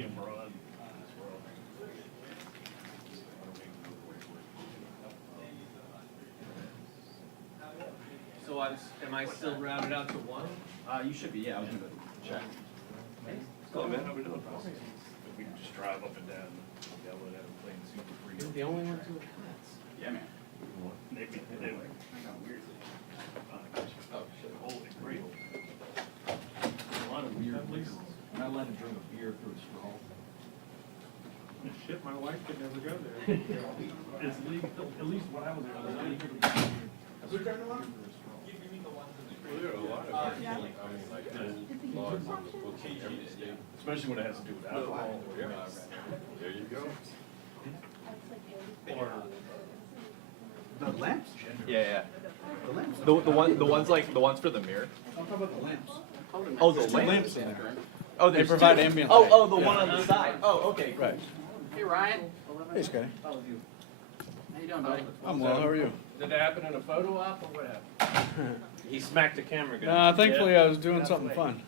medium run as well. So am I still rounded out to one? You should be, yeah, I was gonna check. Oh, man, how we doing? If we can just drive up and down, yell at them, playing super free. You're the only one to have hats. Yeah, man. Maybe, they were kind of weird. Oh, shit. Holy grail. A lot of weird places. I'm not allowed to drink a beer through a straw. Shit, my wife could never go there. It's legal, at least when I was there, it was legal. Well, there are a lot of, laws on the books in every state, especially when it has to do with alcohol. There you go. Or The lamps? Yeah, The lamps. yeah. The ones for the mirror. I'm talking about the lamps. Oh, the There's two lamp. lamps in there. Oh, They provide ambient Oh, light. oh, the one on the side. Oh, okay, Right. Hey, Ryan. Hey, Scotty. How you doing, buddy? I'm well, how are you? did it happen in a photo op or what happened? He smacked the camera guy. Nah, thankfully I was doing something fun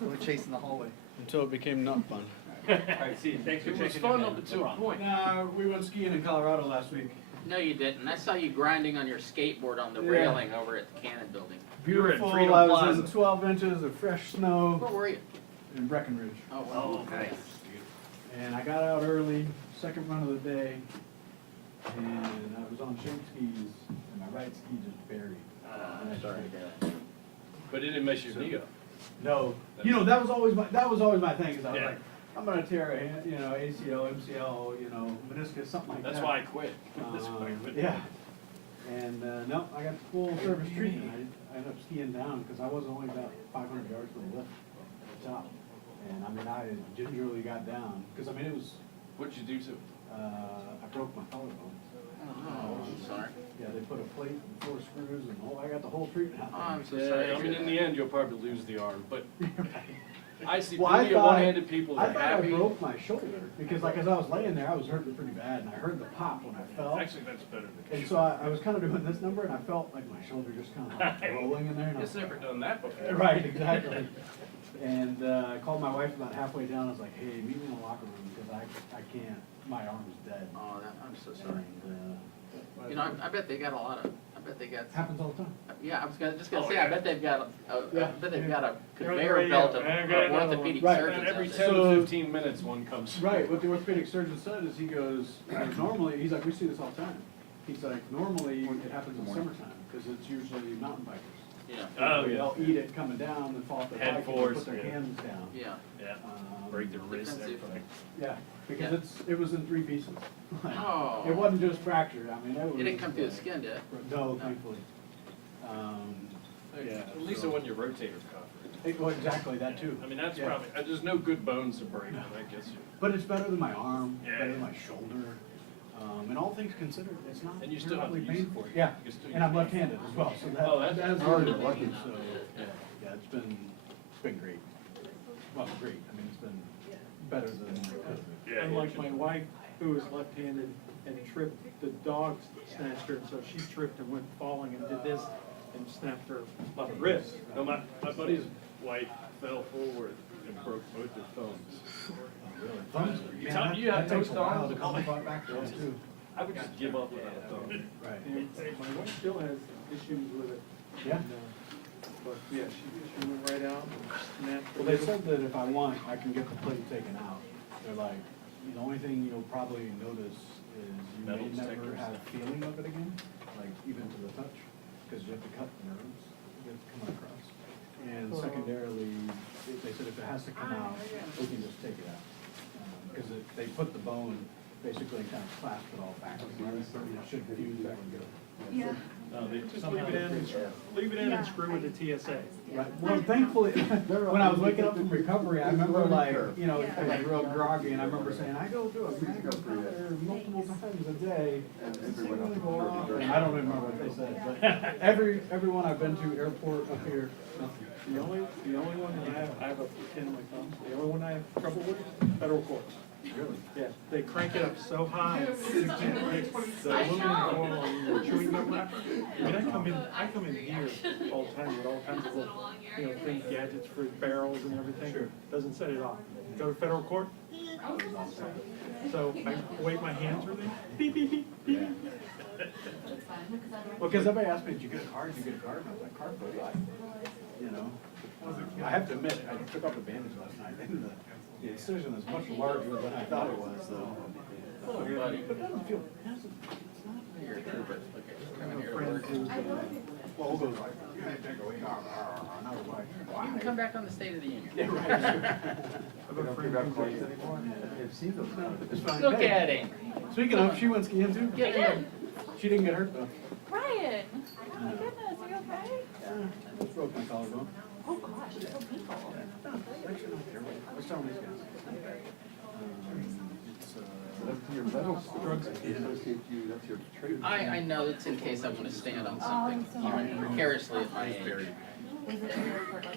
We're chasing the hallway. until it became not fun. Alright, see, thanks for It was checking fun in. up until a point. Nah, we went skiing in Colorado last week. No, you didn't. I saw you grinding on your skateboard on the Yeah. railing over at the Cannon Building. We were at Beautiful, Freedom I was Plaza. in 12 inches of fresh snow Where were you? in Breckenridge. Oh, Oh, well, nice. And I got out early, second run of the day, and I was on shape skis, and my right ski just buried. And I sorry. But it didn't mess your knee up. No, you know, that was always my thing, is I was Yeah. like, I'm gonna tear a hand, you know, ACL, MCL, you know, meniscus, something like that. That's why I quit. That's why I quit. Yeah. And, no, I got the full service treatment. I ended up skiing down, because I was only about 500 yards from the lift at the top. And I mean, I gingerly got down, because I mean, it was, What'd you do to it? I broke my collarbone. Oh, I'm sorry. Yeah, they put a plate and 4 screws and I got the whole treatment Oh, out I'm so Yeah, sorry. I mean, in the end, you'll probably lose the arm, but there. I see Well, I plenty of thought- one-handed people I that are thought I happy. broke my shoulder, because like as I was laying there, I was hurting pretty bad, and I heard the pop when I fell. Actually, that's better than. And so I was kind of doing this number, and I felt like my shoulder just kind of like rolling in there. And I was It's never like, done that before. Right, exactly. And I called my wife about halfway down. I was like, "Hey, meet me in the locker room because I can't. My arm is dead." Oh, I'm so sorry. And, You know, I bet they got a lot of, I bet they got, happens all the time. yeah, I was just gonna Oh, say, yeah. I bet they've got, I Yeah. bet they've got a They're conveyor ready, belt yeah. of They're gonna have orthopedic Right. surgeons And every out 10 there. So- to 15 minutes, one comes. Right. What the orthopedic surgeon said is he goes, normally, he's like, we see this all the time. He's like, normally it happens in summertime because it's usually mountain bikers. Yeah, Oh, yeah. They'll eat it coming down and fall off their Head bike and force, put their yeah. hands down. yeah. Yeah, Um, break their wrist, Defensive. everything. Yeah, because Yeah. it was in 3 pieces. Oh. It wasn't just fractured, I mean, it was. It didn't come through the skin, did it? No, thankfully. Yeah. At least it wasn't your rotator cuff. Well, exactly, that too. I mean, that's Yeah. probably, there's no good bones to break, but I guess you. But it's better than my arm, Yeah. better than my shoulder. And all things considered, it's not And you still have to terribly use it. painful. Yeah, You can still and I'm use it. left-handed as well, so Oh, that's- that's oh, really you're lucky. So, yeah, it's been great. Well, great, I mean, it's been better than it could have been. Yeah. Unlike my wife, who was left-handed and tripped, the dog snatched her, and so she tripped and went falling and did this and snapped her by the wrist. No, my buddy's wife fell forward and broke both her thumbs. Really, thumbs, You man, tell- that- you have that takes toast a while arms to and come all back back to it too. I would just give up without a thumb. Right, And my wife still has issues with it. yeah. And, but yeah, she went right out and snapped. Well, they said that if I want, I can get the plate taken out. They're like, the only thing you'll probably notice is you Metal may never detectors. have feeling of it again, like even to the touch, because you have to cut the nerves to get it to come across. And secondarily, they said if it has to come out, we can just take it out. Because they put the bone, basically kind of clasp it all back together, so it should fuse back together. Yeah. No, they Just leave it in, leave it in and screw with the TSA. Right, well, thankfully, when I was waking up from recovery, I remember like, you know, like real groggy, and I remember saying, I go to a medical doctor multiple times a day. It's really go off. And I don't remember what they said, but everyone I've been to, airport up here, nothing. The only one that I have a pin in my thumb, the only one I have trouble with, federal courts. Really? Yeah, they crank it up so high, you can't break the aluminum foil on your chewing gum wrapper. I mean, I come in here all the time with all kinds of little, things, gadgets for barrels and everything. Sure. Doesn't set it off. Go to federal court, It was all sad. So I wave my hands really, beep, beep, beep, beep. Yeah. Well, because everybody asked me, did you get a card? Did you get a card? And I was like, card for what? You know? I have to admit, I took off the bandage last night, and the incision is much larger than I thought it was, though. Hello, buddy. But it doesn't feel, it hasn't, it's not. You're a trooper. Okay, just come in here to Friend work. who's, well, goes like, you can't take away, and I was like, why? You can come back on the State of the Union. Yeah, right. I've got a friend who's It's fine. Look Hey, at him. speaking of, she went skiing too. Get in. She didn't get hurt though. Ryan, oh my goodness, are you okay? I just broke my collarbone. Oh gosh, it's so painful. No, actually not terrible. I was telling these guys. It's, Drugs associate you, that's your trade. I know it's in case I want to stand on something, even precariously at my age.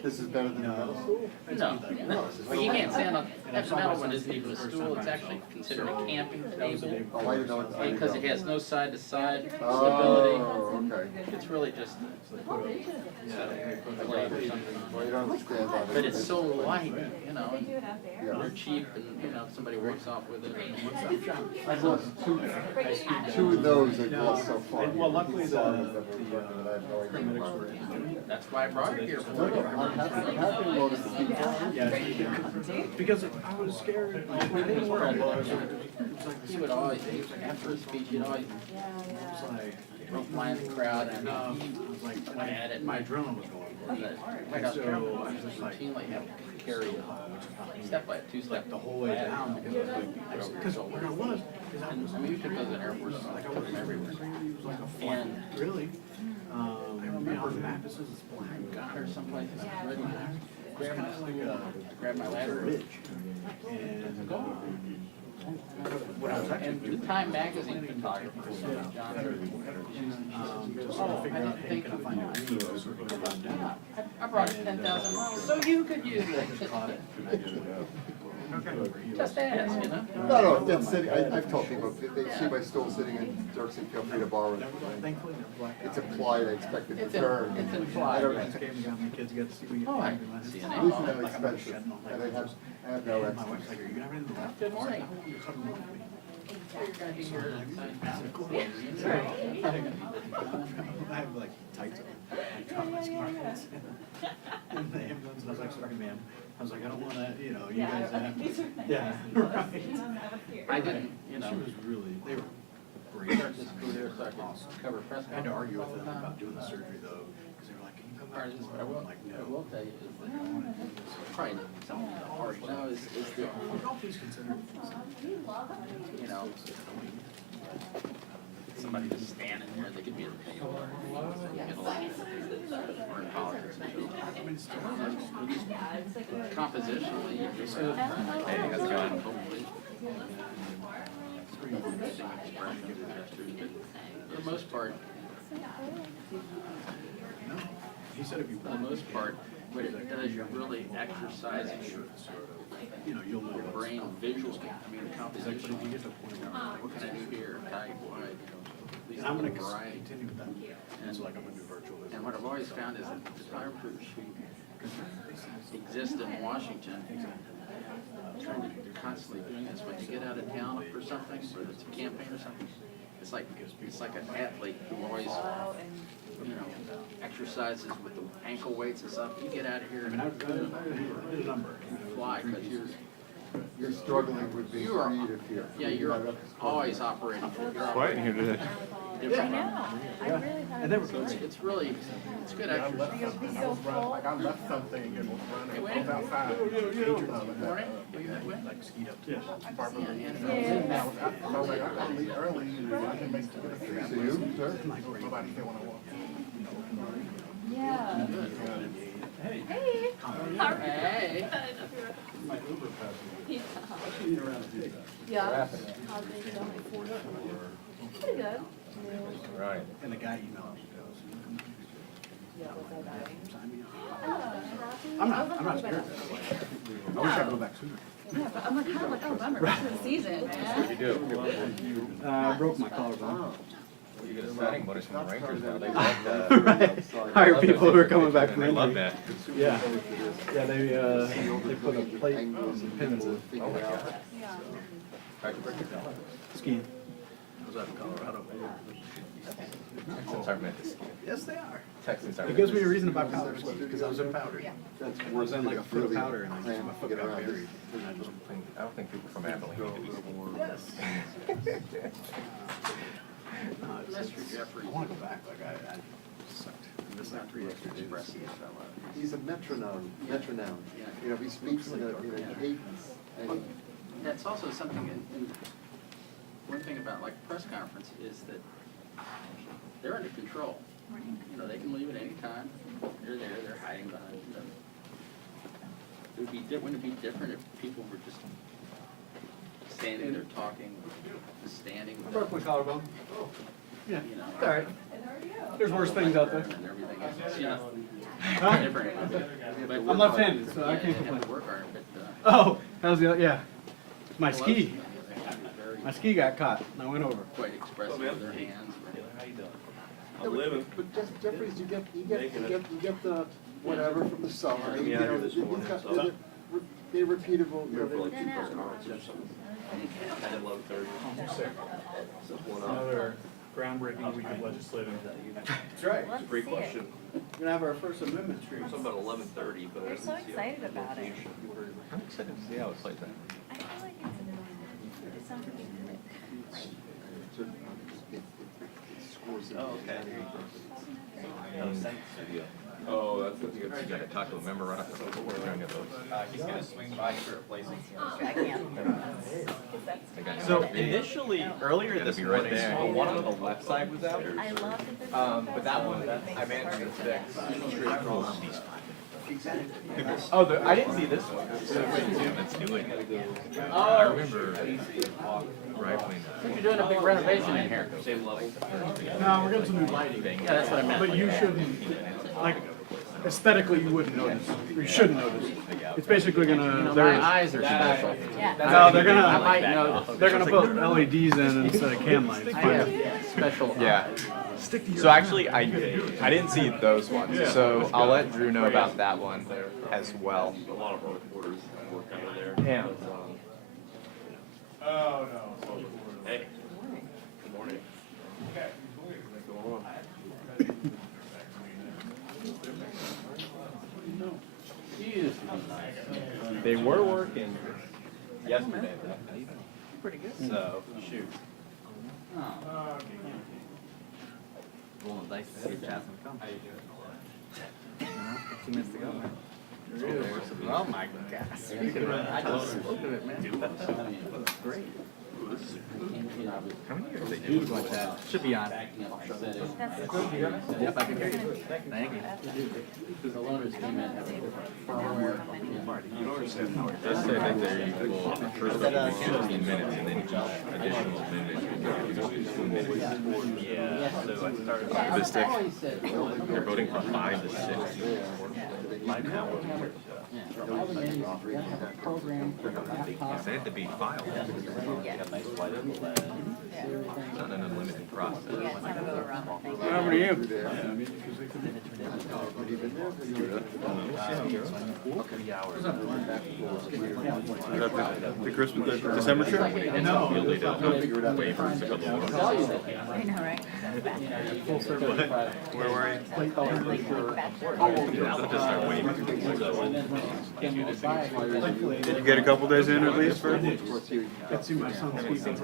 This is better than middle school? No, well, you can't stand on, that metal one isn't even a stool, it's actually considered a camping table. Oh, I didn't know it's. Because it has no side-to-side stability. Oh, okay. It's really just a blade or something. Well, you don't understand that. But it's so light, you know, They and do it out there. Yeah. they're cheap and, you know, if somebody walks off with it. I've lost two of those that cost so far. well, luckily He's the selling them that I have no idea paramedics about. were in. That's why I brought it here No, for no, you. I'm happy to load it to keep going. Yeah, because I was scared. Like, when they were on bars, it was like He would always, after his speech, he'd always it's like, go fly in the crowd and I was like, went at it. my adrenaline was going. The White And House so travel I was just like, routinely have to carry a step by two-step the whole way down because I was like, because what I was, is I was. I mean, you took those in Air Force, like, took them everywhere. It was like a flat, And really. I remember the map, this is black. got her someplace, and I was ready to grab my Like stool, grab my ladder. ridge. And, what I was actually And the doing. Time magazine photographer, John, Just trying to figure out, hey, can I find a green or something to run down? I brought it 10,000 miles, so you could use it. Caught it, and I did it. Just ask, you know? No, no, it's sitting, I've told people, if they see my stool sitting in Dirksen, feel free to borrow it. Thankfully, never blacked out. It's implied, I expected It's return. it's I implied, don't- right? This game got my kids got to see me. Oh, I see an These are name. not expensive, and I have no My extras. wife's like, are you gonna have anything left? Good morning. You're coming with me. You're gonna be here I have like tights on. I drop my smartphones. And the ambulance, and I was like, sorry ma'am, I was like, I don't wanna, you know, you guys have, yeah, right. I didn't, you know. She was really, they were great. Start this career so I could cover press I had to argue with them conferences all about doing the surgery though, because they were like, can you come back the time. tomorrow? But I will, I'm like, I no. will tell you is that probably something hard now is the, All things considered. you know, somebody just standing there, they could be in the table. Or in politics and shit. I mean, it's still hard. Compositionally, you just, hey, how's it going? Hopefully. For the most part, He said if you for the most part, what it does, you're really exercising your, you know, you'll know your what's brain up. visually. I mean, It's like, but if you compositionally. get to a point where like, What can I do here, tight, wide, you know, at least and I'm gonna variety. continue with that. And so like I'm gonna do virtual. And what I've always found is that the photographers who exist in Washington, trying to, they're constantly doing this, when you get out of town for something, whether it's a campaign or something, it's like an athlete who always, you know, exercises with the ankle weights and stuff. You get out of here I mean, and I did a number. fly, because You're struggling with being You are- creative here. yeah, you're always operating. Quiet in here today. I know, I really thought. And they were It's, great. it's really, it's good exercise. Be so full. Like I left something and was Hey, running, wait. I was outside. Morning, were you that way? Like skied up. Yes. Barbara Lee. Yeah, And I was like, I gotta leave early, I can make it to the So city. you, sir? Nobody said when I walked. Yeah. Hey. Hey. Hey. My Uber passenger. I've seen around the pizza. Yeah. How's it going? Pretty good. Right. And the guy emailed me, goes, Yeah, what's that guy? sign me up. I'm not scared. I wish I could go back sooner. Yeah, but I'm like, kind of like, oh, bummer, back to the season, man. You do. I broke my collarbone. You get a signing bonus from the Rangers now, they love that. Right. Hire people who are coming back from They love injury. that. Yeah, yeah, they put a plate and some pins in. Oh my God. Skiing. I was out in Colorado. Texans aren't meant to ski. Yes, they are. Texans aren't It meant gives to me a ski. reason to buy powder ski, because I was in powder. That's I was in like a foot of really powder and I just, cramped my to foot get got around this. buried. And I just, I don't think people from Abilene need to be skiing. yes. No, Mr. Jeffries. I wanna go back, like I sucked. I missed that 3 extra days. Expressive fellow. He's a metronome. You know, he speaks in a cadence. And he, That's also something, and one thing about like press conference is that they're under control. You know, they can leave at any time. They're there, they're hiding behind them. Wouldn't it be different if people were just standing there talking, just standing? I broke my collarbone. Yeah, You know, it's all right. There's worse things out there. and everything else, you know. Huh? Different. But I'm left-handed, so I yeah, can't they have complain. to work hard, but, Oh, that was the, yeah. My ski, very my ski got caught and I went over. quite expressive with their hands. How you doing? I'm living. but Jeffries, you get the whatever from the summer. Bring me You out know, here this these morning, guys- so- they're repeatable. You know, For like they- two press conferences. 10 and 11:30. Another groundbreaking week of legislating. That's right. It's a great question. We're gonna have our First Amendment trees. Something about 11:30, but I They're didn't so see excited about it. I'm excited to see how it's like that. I feel like it's sounds really good. it scores it. Oh, okay. Oh, that's good. You gotta talk to a member right after the board during those. He's gonna swing by for a place. I can't. So initially, earlier this morning, the one on the left side was out. I love that there's. But that one, I managed to fix. Oh, I didn't see this one. I remember rifling You're doing a big renovation in here. Same level. No, we're getting some new lighting. Yeah, that's what I meant. But you shouldn't, like, aesthetically, you wouldn't notice. You shouldn't notice. It's basically gonna, My they're, eyes are special. Yeah. no, they're I might gonna, notice. they're gonna put LEDs in instead of cam lights. I have special. Yeah. So actually, I didn't see those ones. So I'll let Drew know about that one as well. A lot of our reporters work under there. Damn. Oh, no. Hey. Good morning. What's going on? They were working yesterday, but pretty good. So shoot. Rolling the dice to see if Jasmine comes. How you doing? 2 minutes to go, man. Oh my gosh. I just spoke of it, man. Great. How many years they do? Should be on. Yep, I can hear you. Thank you. The loaners came in. You don't understand how it Just say that they're equal, first of all, 15 minutes and then each additional minute. Yeah, so I started. The stick, they're voting from 5 to 6. They had to be filed. It's not an unlimited process. Yeah, it's not a go around the thing. How are you? The Christmas, the December trip? No. Waivers took a little while. I know, right? Where were you? They'll just start waiving. Did you get a couple days in at least for? Let's see my son's ski. I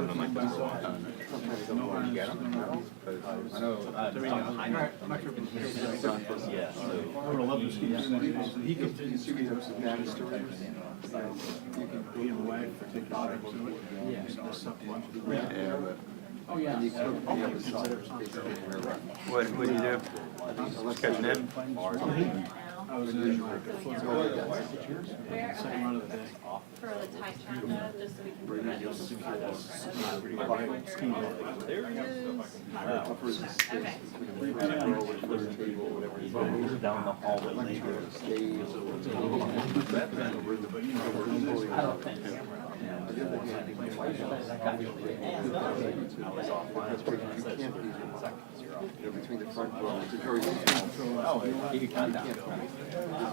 would have loved to ski. He could be in the way for taking stripes. Oh, yeah. What do you do? Just catching in? I was in like the second run of the day. For the time camera, just so we can put that on the Down the hallway later. Between the front row, it's a very you can't. There's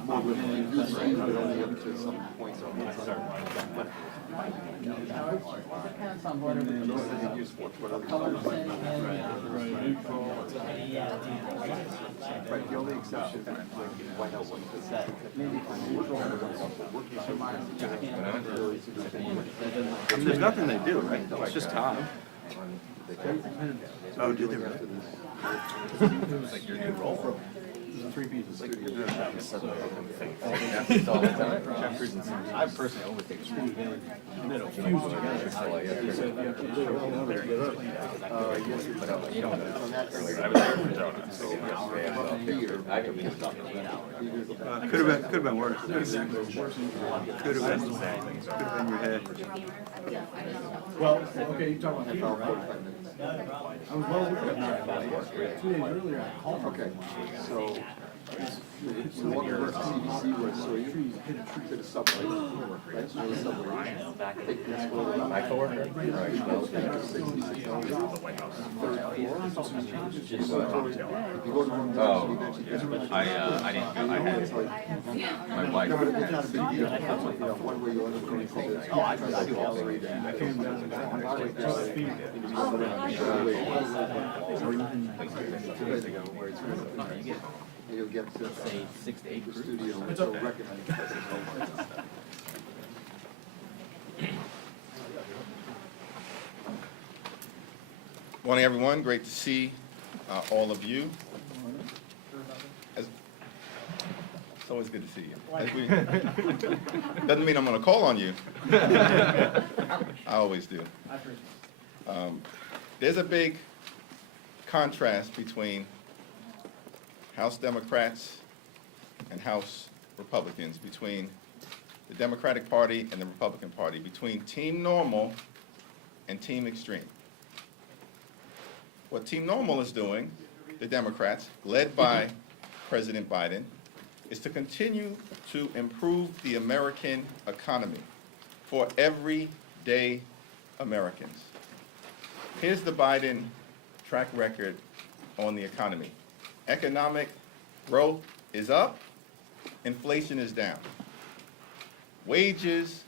more room. You do see, but only up to some points on one side. Depends on whatever the color's saying. Right, the only exception, like White House, one, is that maybe There's nothing they do, right? It's just time. Oh, do they really? Like your new role? Three pieces. Like you're doing that with Southern Jeffries all the time. Jeffries and Simmons. I personally always think it's pretty good. And then it'll fuse together. He said, you have to do it. You don't know. I was there for donuts. So I could be stuck in 8 hours. Could have been worse. Could have been your head. Well, okay, you talk about FL, right? I was well aware of that. 2 days earlier, I called. Okay, so the one that works at CDC was, so you hit a tree to the subway, right? So the subway, take this one. My coworker? Right, well, take the 66 hours. Third floor. If you go to one of those, you mentioned. I didn't, I had my wife. No, but it's not a big deal. You know, one way you end up going to this. I do all three. You'll get to Say 6 to 8 the groups. studio, and they'll recommend it. Morning, everyone. Great to see all of you. It's always good to see you. Doesn't mean I'm going to call on you. I always do. There's a big contrast between House Democrats and House Republicans, between the Democratic Party and the Republican Party, between Team Normal and Team Extreme. What Team Normal is doing, the Democrats, led by President Biden, is to continue to improve the American economy for everyday Americans. Here's the Biden track record on the economy. Economic growth is up, inflation is down. Wages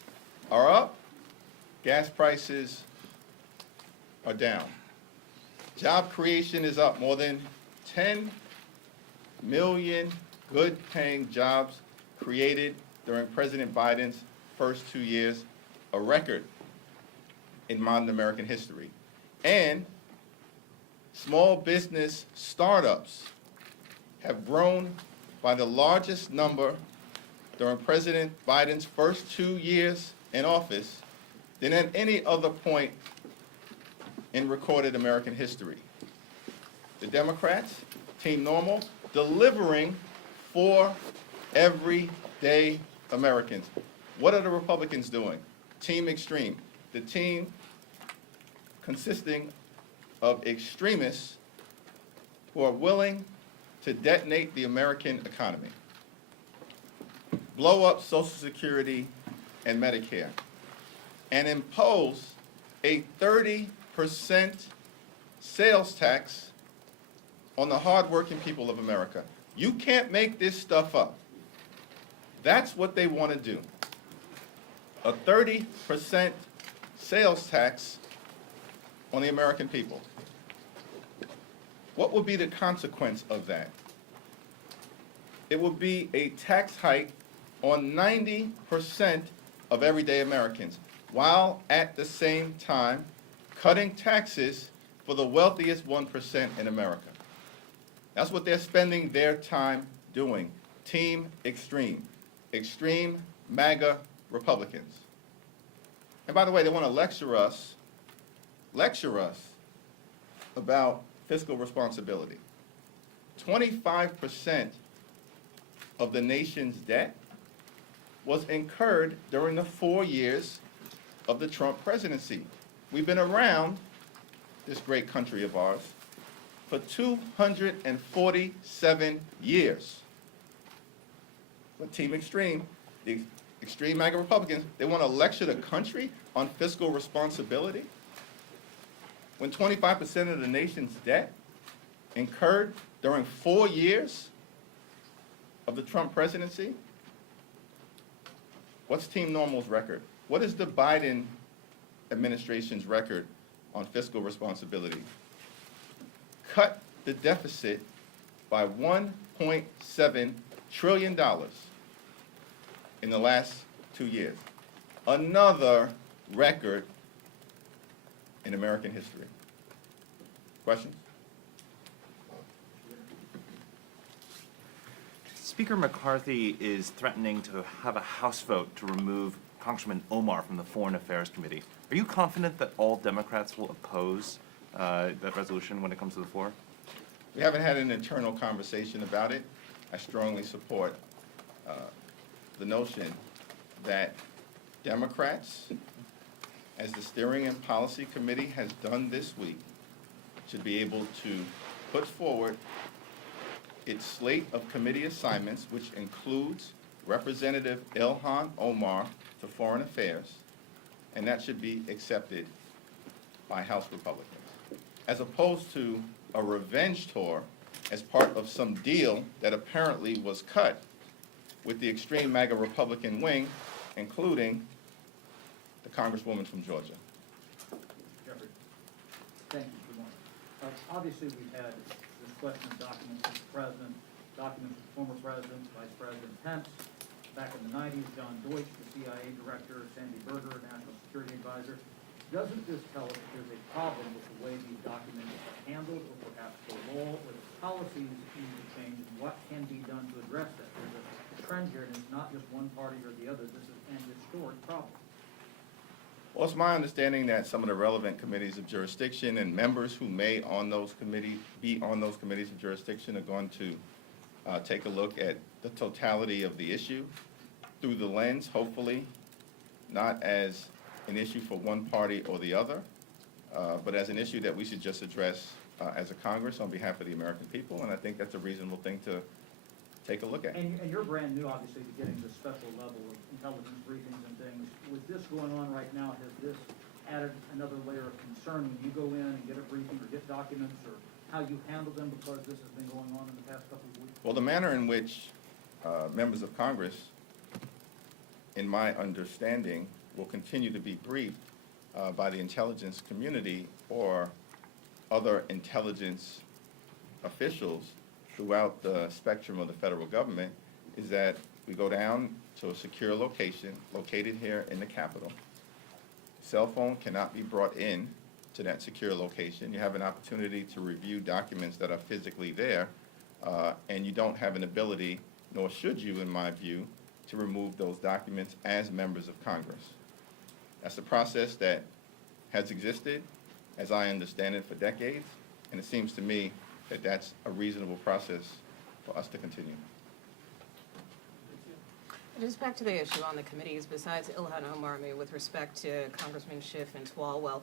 are up, gas prices are down. Job creation is up. More than 10 million good-paying jobs created during President Biden's first 2 years, a record in modern American history. And small business startups have grown by the largest number during President Biden's first 2 years in office than at any other point in recorded American history. The Democrats, Team Normal, delivering for everyday Americans. What are the Republicans doing? Team Extreme, the team consisting of extremists who are willing to detonate the American economy, blow up Social Security and Medicare, and impose a 30% sales tax on the hardworking people of America. You can't make this stuff up. That's what they want to do. A 30% sales tax on the American people. What would be the consequence of that? It would be a tax hike on 90% of everyday Americans, while at the same time cutting taxes for the wealthiest 1% in America. That's what they're spending their time doing. Team Extreme. Extreme MAGA Republicans. And by the way, they want to lecture us about fiscal responsibility. 25% of the nation's debt was incurred during the 4 years of the Trump presidency. We've been around this great country of ours for 247 years. But Team Extreme, the extreme MAGA Republicans, they want to lecture the country on fiscal responsibility when 25% of the nation's debt incurred during 4 years of the Trump presidency. What's Team Normal's record? What is the Biden administration's record on fiscal responsibility? Cut the deficit by $1.7 trillion in the last 2 years. Another record in American history. Questions? Speaker McCarthy is threatening to have a House vote to remove Congressman Omar from the Foreign Affairs Committee. Are you confident that all Democrats will oppose that resolution when it comes to the floor? We haven't had an internal conversation about it. I strongly support the notion that Democrats, as the Steering and Policy Committee has done this week, should be able to put forward its slate of committee assignments, which includes Representative Ilhan Omar to Foreign Affairs, and that should be accepted by House Republicans, as opposed to a revenge tour as part of some deal that apparently was cut with the extreme MAGA Republican wing, including the Congresswoman from Georgia. Jeffries. Thank you. Good morning. Obviously, we've had this question of documents with the president, documents with former presidents, Vice President Pence. Back in the 90s, John Deutsch, the CIA director, Sandy Berger, National Security Advisor. Doesn't this tell us that there's a problem with the way these documents are handled, or perhaps the law or the policies need to change, and what can be done to address that? There's a trend here, and it's not just one party or the other. This is an historic problem. Well, it's my understanding that some of the relevant committees of jurisdiction and members who may on those be on those committees of jurisdiction are going to take a look at the totality of the issue through the lens, hopefully, not as an issue for one party or the other, but as an issue that we should just address as a Congress on behalf of the American people, and I think that's a reasonable thing to take a look at. And you're brand new, obviously, to getting this special level of intelligence briefings and things. With this going on right now, has this added another layer of concern when you go in and get a briefing or get documents, or how you handle them, because this has been going on in the past couple of weeks? Well, the manner in which members of Congress, in my understanding, will continue to be briefed by the intelligence community or other intelligence officials throughout the spectrum of the federal government is that we go down to a secure location located here in the Capitol. Cell phone cannot be brought in to that secure location. You have an opportunity to review documents that are physically there, and you don't have an ability, nor should you, in my view, to remove those documents as members of Congress. That's a process that has existed, as I understand it, for decades, and it seems to me that that's a reasonable process for us to continue. Just back to the issue on the committees, besides Ilhan Omar, I mean, with respect to Congressman Schiff and Swalwell,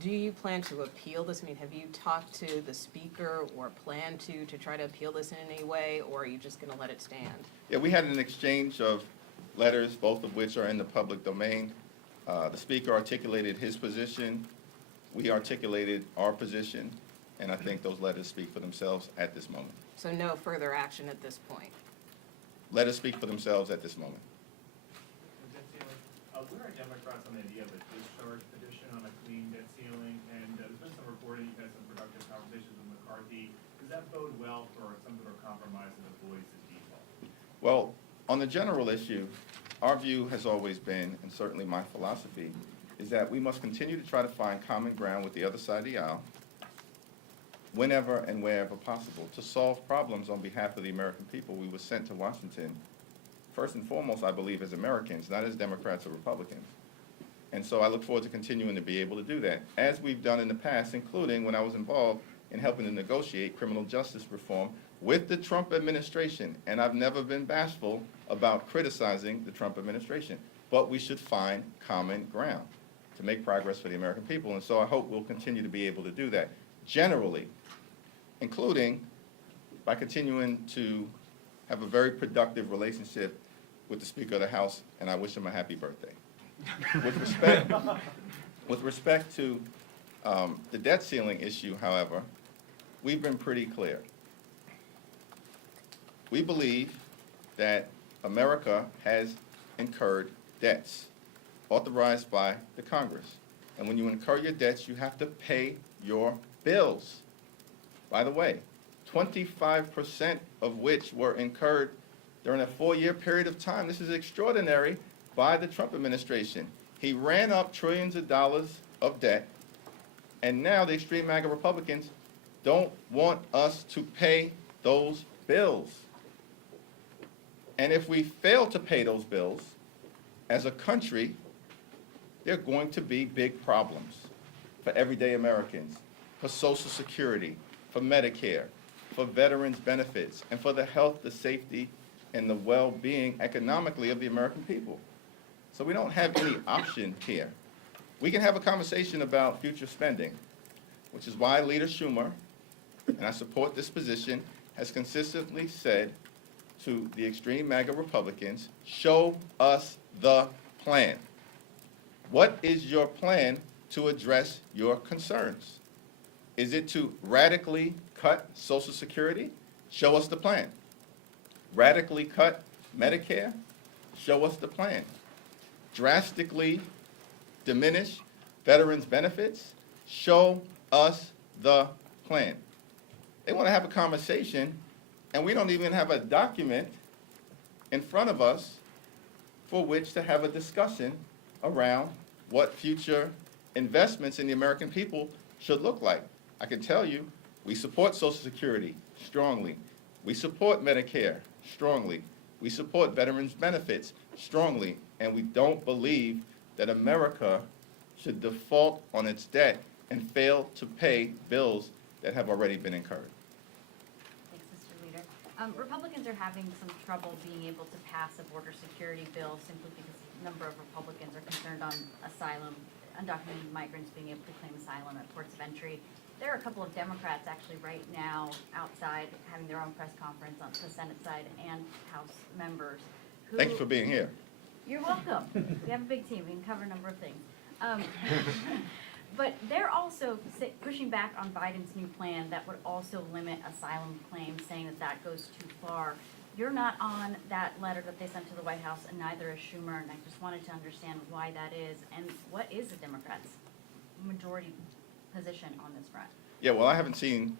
do you plan to appeal this? I mean, have you talked to the speaker or plan to try to appeal this in any way, or are you just going to let it stand? Yeah, we had an exchange of letters, both of which are in the public domain. The speaker articulated his position. We articulated our position, and I think those letters speak for themselves at this moment. So no further action at this point? Letters speak for themselves at this moment. Where are Democrats on the idea of a discharge petition on a clean debt ceiling? And there's been some reporting, you've had some productive conversations with McCarthy. Does that bode well for some sort of compromise and avoids the default? Well, on the general issue, our view has always been, and certainly my philosophy, is that we must continue to try to find common ground with the other side of the aisle whenever and wherever possible to solve problems on behalf of the American people. We were sent to Washington, first and foremost, I believe, as Americans, not as Democrats or Republicans. And so I look forward to continuing to be able to do that, as we've done in the past, including when I was involved in helping to negotiate criminal justice reform with the Trump administration, and I've never been bashful about criticizing the Trump administration, but we should find common ground to make progress for the American people. And so I hope we'll continue to be able to do that generally, including by continuing to have a very productive relationship with the Speaker of the House, and I wish him a happy birthday. With respect to the debt ceiling issue, however, we've been pretty clear. We believe that America has incurred debts authorized by the Congress. And when you incur your debts, you have to pay your bills. By the way, 25% of which were incurred during a 4-year period of time. This is extraordinary by the Trump administration. He ran up trillions of dollars of debt, and now the extreme MAGA Republicans don't want us to pay those bills. And if we fail to pay those bills, as a country, there are going to be big problems for everyday Americans, for Social Security, for Medicare, for veterans' benefits, and for the health, the safety, and the well-being economically of the American people. So we don't have any option here. We can have a conversation about future spending, which is why Leader Schumer, and I support this position, has consistently said to the extreme MAGA Republicans, show us the plan. What is your plan to address your concerns? Is it to radically cut Social Security? Show us the plan. Radically cut Medicare? Show us the plan. Drastically diminish veterans' benefits? Show us the plan. They want to have a conversation, and we don't even have a document in front of us for which to have a discussion around what future investments in the American people should look like. I can tell you, we support Social Security strongly. We support Medicare strongly. We support veterans' benefits strongly. And we don't believe that America should default on its debt and fail to pay bills that have already been incurred. Thanks, Mr. Leader. Republicans are having some trouble being able to pass a border security bill simply because a number of Republicans are concerned on asylum, undocumented migrants being able to claim asylum at ports of entry. There are a couple of Democrats actually right now outside having their own press conference on the Senate side and House members. Thank you for being here. You're welcome. We have a big team. We can cover a number of things. But they're also pushing back on Biden's new plan that would also limit asylum claims, saying that that goes too far. You're not on that letter that they sent to the White House, and neither is Schumer, and I just wanted to understand why that is, and what is the Democrats' majority position on this front? Yeah, well, I haven't seen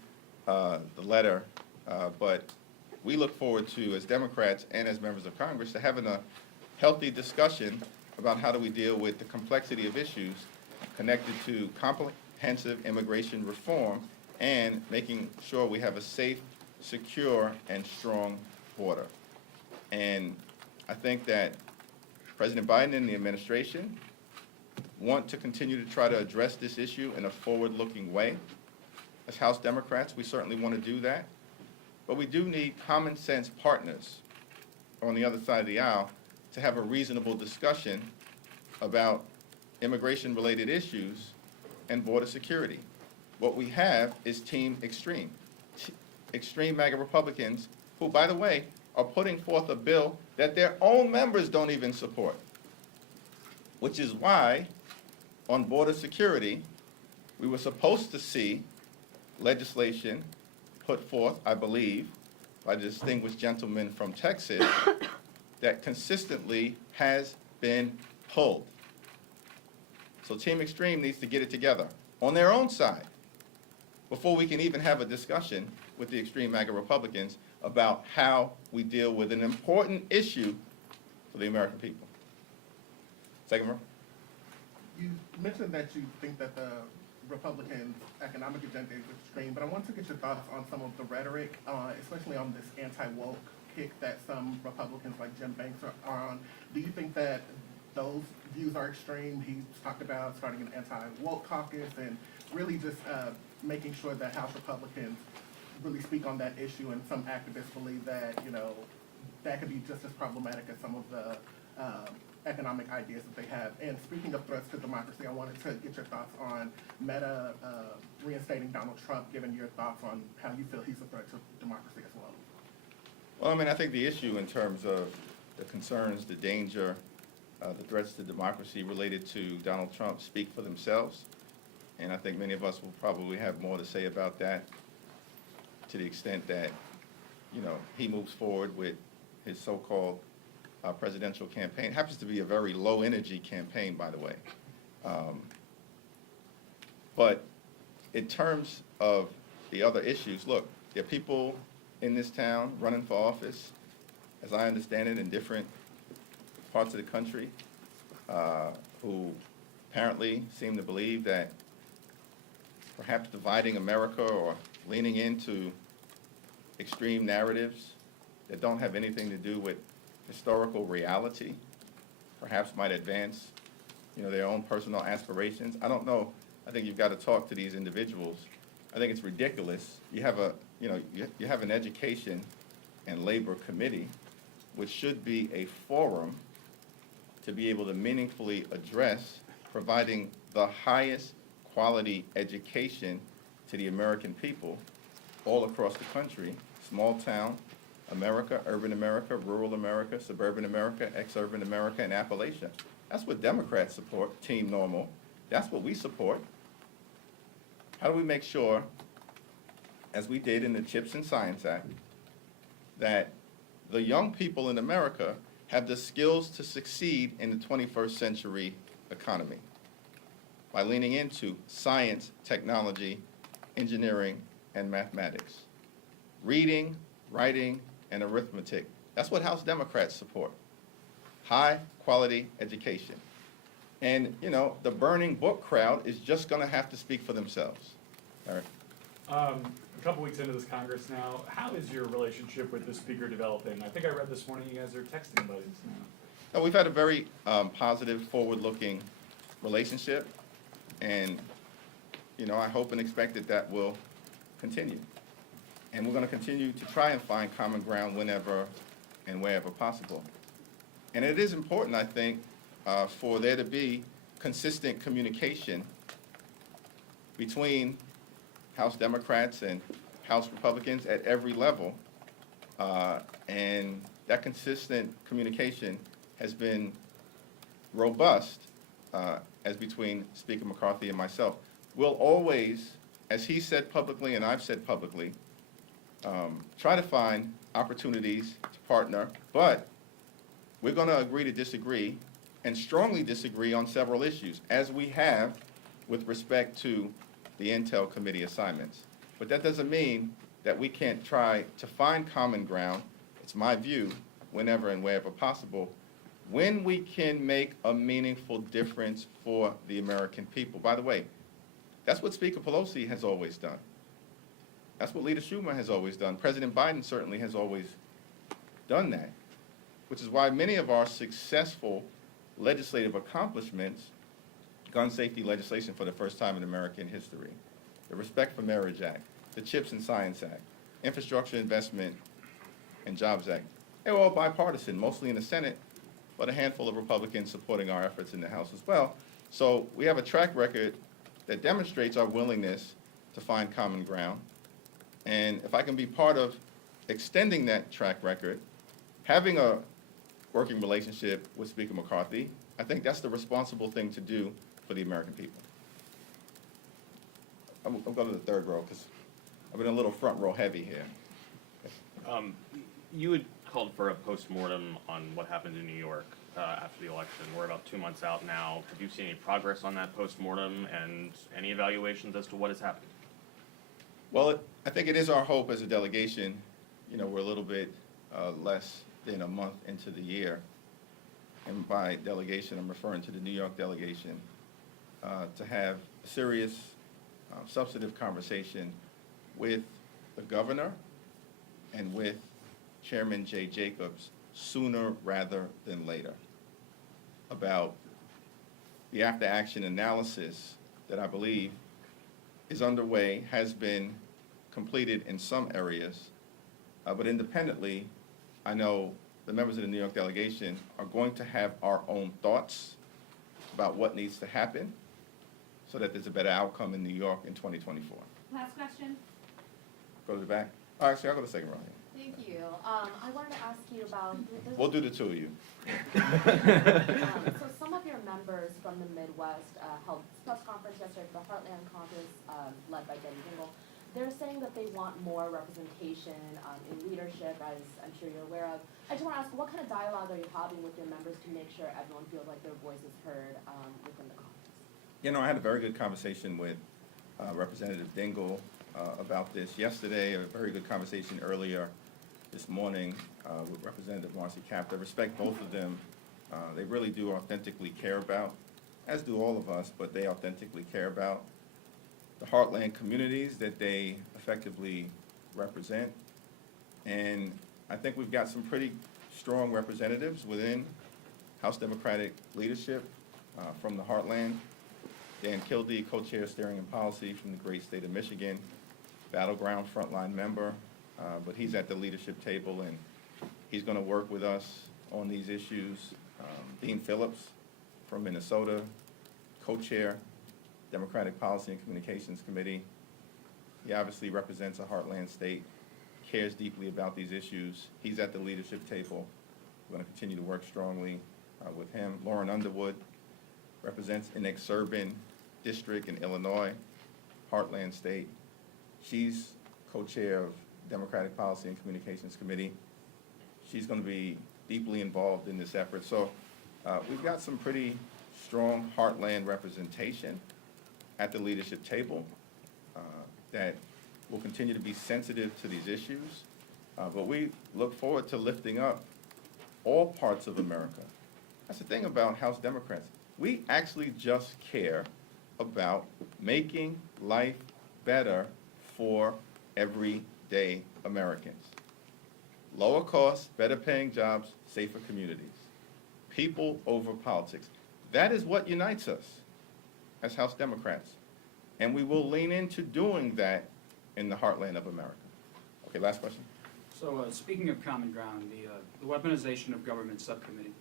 the letter, but we look forward to, as Democrats and as members of Congress, to having a healthy discussion about how do we deal with the complexity of issues connected to comprehensive immigration reform and making sure we have a safe, secure, and strong border. And I think that President Biden and the administration want to continue to try to address this issue in a forward-looking way. As House Democrats, we certainly want to do that. But we do need common sense partners on the other side of the aisle to have a reasonable discussion about immigration-related issues and border security. What we have is Team Extreme. Extreme MAGA Republicans who, by the way, are putting forth a bill that their own members don't even support, which is why on border security, we were supposed to see legislation put forth, I believe, by the distinguished gentleman from Texas that consistently has been pulled. So Team Extreme needs to get it together on their own side before we can even have a discussion with the extreme MAGA Republicans about how we deal with an important issue for the American people. Second row. You mentioned that you think that the Republican economic agenda is extreme, but I want to get your thoughts on some of the rhetoric, especially on this anti-woke kick that some Republicans like Jim Banks are on. Do you think that those views are extreme? He's talked about starting an anti-woke caucus and really just making sure that House Republicans really speak on that issue, and some activists believe that, that could be just as problematic as some of the economic ideas that they have. And speaking of threats to democracy, I wanted to get your thoughts on Meta reinstating Donald Trump, given your thoughts on how you feel he's a threat to democracy as well. Well, I mean, I think the issue in terms of the concerns, the danger, the threats to democracy related to Donald Trump speak for themselves. And I think many of us will probably have more to say about that, to the extent that, he moves forward with his so-called presidential campaign. It happens to be a very low-energy campaign, by the way. But in terms of the other issues, look, there are people in this town running for office, as I understand it, in different parts of the country, who apparently seem to believe that perhaps dividing America or leaning into extreme narratives that don't have anything to do with historical reality perhaps might advance, their own personal aspirations. I don't know. I think you've got to talk to these individuals. I think it's ridiculous. You have you have an education and labor committee, which should be a forum to be able to meaningfully address providing the highest quality education to the American people all across the country, small town America, urban America, rural America, suburban America, ex-urban America, and Appalachia. That's what Democrats support, Team Normal. That's what we support. How do we make sure, as we did in the CHIPS and Science Act, that the young people in America have the skills to succeed in the 21st century economy by leaning into science, technology, engineering, and mathematics. Reading, writing, and arithmetic. That's what House Democrats support. High quality education. And, the burning book crowd is just going to have to speak for themselves. Eric? A couple weeks into this Congress now, how is your relationship with the speaker developing? I think I read this morning you guys are texting buddies now. No, we've had a very positive, forward-looking relationship. And, I hope and expect that will continue. And we're going to continue to try and find common ground whenever and wherever possible. And it is important, I think, for there to be consistent communication between House Democrats and House Republicans at every level. And that consistent communication has been robust as between Speaker McCarthy and myself. We'll always, as he said publicly and I've said publicly, try to find opportunities to partner, but we're going to agree to disagree and strongly disagree on several issues, as we have with respect to the Intel Committee assignments. But that doesn't mean that we can't try to find common ground, it's my view, whenever and wherever possible, when we can make a meaningful difference for the American people. By the way, that's what Speaker Pelosi has always done. That's what Leader Schumer has always done. President Biden certainly has always done that, which is why many of our successful legislative accomplishments, gun safety legislation for the first time in American history, the Respect for Marriage Act, the CHIPS and Science Act, Infrastructure Investment and Jobs Act, they were all bipartisan, mostly in the Senate, but a handful of Republicans supporting our efforts in the House as well. So we have a track record that demonstrates our willingness to find common ground. And if I can be part of extending that track record, having a working relationship with Speaker McCarthy, I think that's the responsible thing to do for the American people. I'm going to the third row because I've been a little front row heavy here. You had called for a postmortem on what happened in New York after the election. We're about 2 months out now. Have you seen any progress on that postmortem and any evaluations as to what has happened? Well, I think it is our hope as a delegation. We're a little bit less than a month into the year. And by delegation, I'm referring to the New York delegation, to have a serious, substantive conversation with the governor and with Chairman Jay Jacobs sooner rather than later about the after-action analysis that I believe is underway, has been completed in some areas. But independently, I know the members of the New York delegation are going to have our own thoughts about what needs to happen so that there's a better outcome in New York in 2024. Last question. Go to the back. Oh, actually, I'll go to the second row here. Thank you. I wanted to ask you about. We'll do the two of you. So some of your members from the Midwest held a press conference yesterday for the Heartland Caucus, led by Debbie Dingell. They're saying that they want more representation in leadership, as I'm sure you're aware of. I just want to ask, what kind of dialogue are you having with your members to make sure everyone feels like their voice is heard within the caucus? You know, I had a very good conversation with Representative Dingell about this yesterday, a very good conversation earlier this morning with Representative Marcy Kaptur. I respect both of them. They really do authentically care about, as do all of us, but they authentically care about the heartland communities that they effectively represent. And I think we've got some pretty strong representatives within House Democratic leadership from the heartland. Dan Kildee, co-chair steering and policy from the great state of Michigan, battleground frontline member, but he's at the leadership table and he's going to work with us on these issues. Dean Phillips from Minnesota, co-chair, Democratic Policy and Communications Committee. He obviously represents a heartland state, cares deeply about these issues. He's at the leadership table. We're going to continue to work strongly with him. Lauren Underwood represents an exurban district in Illinois, heartland state. She's co-chair of Democratic Policy and Communications Committee. She's going to be deeply involved in this effort. So we've got some pretty strong heartland representation at the leadership table that will continue to be sensitive to these issues. But we look forward to lifting up all parts of America. That's the thing about House Democrats. We actually just care about making life better for everyday Americans. Lower costs, better paying jobs, safer communities. People over politics. That is what unites us as House Democrats. And we will lean into doing that in the heartland of America. Okay, last question. So speaking of common ground, the weaponization of government subcommittee,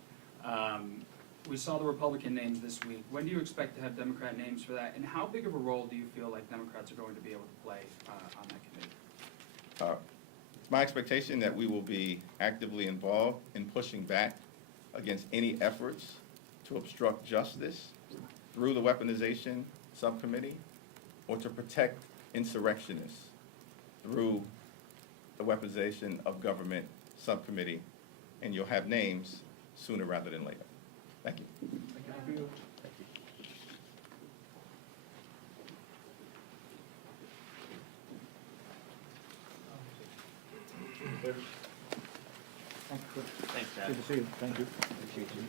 we saw the Republican names this week. When do you expect to have Democrat names for that? And how big of a role do you feel like Democrats are going to be able to play on that committee? It's my expectation that we will be actively involved in pushing back against any efforts to obstruct justice through the weaponization subcommittee or to protect insurrectionists through the weaponization of government subcommittee. And you'll have names sooner rather than later. Thank you. Thank you. Thanks, Dad. Good to see you. Thank you. Appreciate you.